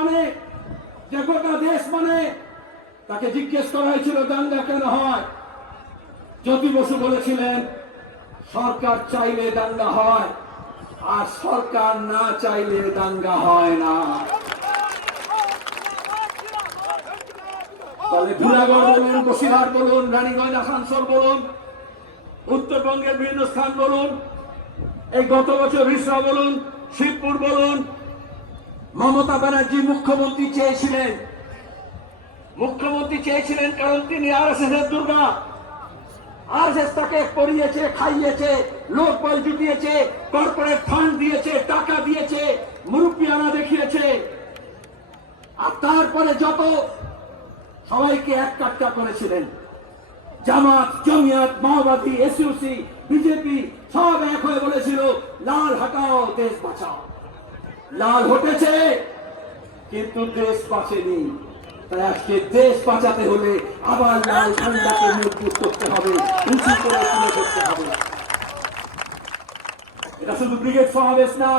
মানে, যে গোটা দেশ মানে, তাকে জিজ্ঞেস করা হয়েছিল দাঙ্গা কেন হয়। জ্যোতি বসু বলেছিলেন সরকার চাইলে দাঙ্গা হয়, আর সরকার না চাইলে দাঙ্গা হয় না। তাহলে ধুলাগড় বলুন, বসিরহাট বলুন, রানীগঞ্জ, আসানসোল বলুন, উত্তরবঙ্গের বিভিন্ন স্থান বলুন, এই গত বছর রিসরা বলুন, শিবপুর বলুন, মমতা ব্যানার্জি মুখ্যমন্ত্রী চেয়েছিলেন কারণ তিনি আরএসএস এর দুর্গা। আরএসএস তাকে পড়িয়েছে, খাইয়েছে, লোক বল জুটিয়েছে, কর্পোরেট ফান্ড দিয়েছে, টাকা দিয়েছে, মুরব্বিয়ানা দেখিয়েছে। আর তারপরে যত সবাইকে এক কাট্টা করেছিলেন, জামাত, জমিয়ত, মাওবাদী, এসইউসি, বিজেপি সব এক হয়ে বলেছিল লাল হটাও, দেশ বাঁচাও। লাল হটেছে কিন্তু দেশ বাঁচেনি। তাই আজকে দেশ বাঁচাতে হলে আবার লাল ঝান্ডাকে মজবুত করতে হবে, উঁচু করে তুলে ধরতে হবে। এটা শুধু ব্রিগেড সমাবেশ না,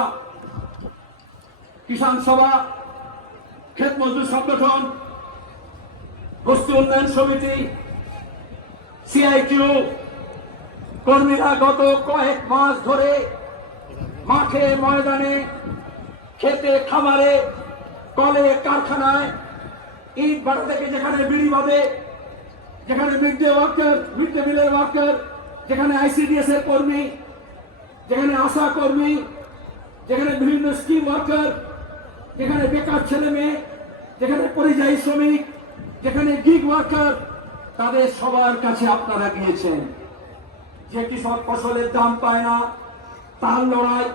কিষাণ সভা, ক্ষেত মজদুর সংগঠন, বস্তি উন্নয়ন সমিতি, সিআইটিউ কর্মীরা গত কয়েক মাস ধরে মাঠে, ময়দানে, খেতে, খামারে, কলে, কারখানায়, ইট ভাটা থেকে যেখানে বিড়ি বাঁধে, যেখানে মিড ডে মিলের ওয়ার্কার, যেখানে আইসিডিএস এর কর্মী, যেখানে আশা কর্মী, যেখানে বিভিন্ন স্কিম ওয়ার্কার, যেখানে বেকার ছেলে মেয়ে, যেখানে পরিযায়ী শ্রমিক, যেখানে গিগ ওয়ার্কার, তাদের সবার কাছে আপনারা গিয়েছেন। যে কৃষক ফসলের দাম পায় না, তার লড়াই,